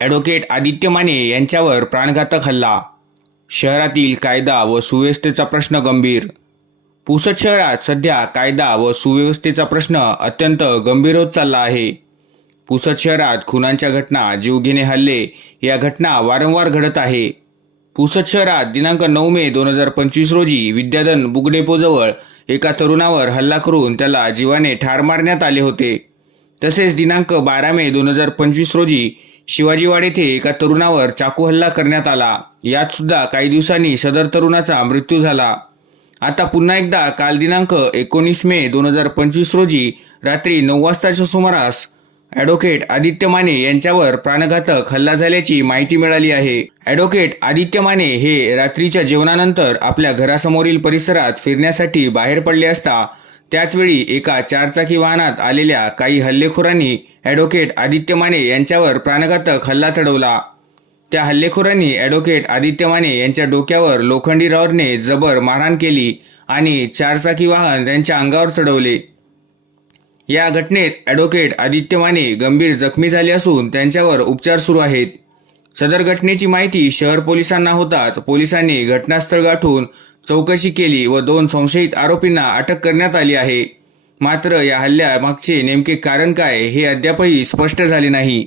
Advocate Aditya Mane यांच्यावर प्राणघातक हल्ला. शहरातील कायदा व सुव्यवस्थेचा प्रश्न गंभीर. पुसद शहरात सध्या कायदा व सुव्यवस्थेचा प्रश्न अत्यंत गंभीर होत चालला आहे. पुसद शहरात खुनांच्या घटना जीवघेणे हल्ले या घटना वारंवार घडत आहे. पुसद शहरात दिनांक नऊ मे दोन हजार पंचवीस रोजी विद्याधन बुक डेपोजवळ एका तरुणावर हल्ला करून त्याला जीवाने ठार मारण्यात आले होते. तसेच दिनांक बारा मे दोन हजार पंचवीस रोजी शिवाजीवाड येथे एका तरुणावर चाकू हल्ला करण्यात आला. यात सुद्धा काही दिवसांनी सदर तरुणाचा मृत्यू झाला. आता पुन्हा एकदा काल दिनांक एकोणीस मे दोन हजार पंचवीस रोजी रात्री नऊ वाजताच्या सुमारास ॲडव्होकेट आदित्य माने यांच्यावर प्राणघातक हल्ला झाल्याची माहिती मिळाली आहे. ॲडव्होकेट आदित्य माने हे रात्रीच्या जेवणानंतर आपल्या घरासमोरील परिसरात फिरण्यासाठी बाहेर पडले असता त्याचवेळी एका चारचाकी वाहनात आलेल्या काही हल्लेखोरांनी ॲडव्होकेट आदित्य माने यांच्यावर प्राणघातक हल्ला चढवला. त्या हल्लेखोरांनी ॲडव्होकेट आदित्य माने यांच्या डोक्यावर लोखंडी रॉडने जबर मारहाण केली आणि चारचाकी वाहन त्यांच्या अंगावर चढवले. या घटनेत ॲडव्होकेट आदित्य माने गंभीर जखमी झाले असून त्यांच्यावर उपचार सुरू आहेत. सदर घटनेची माहिती शहर पोलिसांना होताच पोलिसांनी घटनास्थळ गाठून चौकशी केली व दोन संशयित आरोपींना अटक करण्यात आली आहे. मात्र या हल्ल्यामागचे नेमके कारण काय हे अद्यापही स्पष्ट झाले नाही.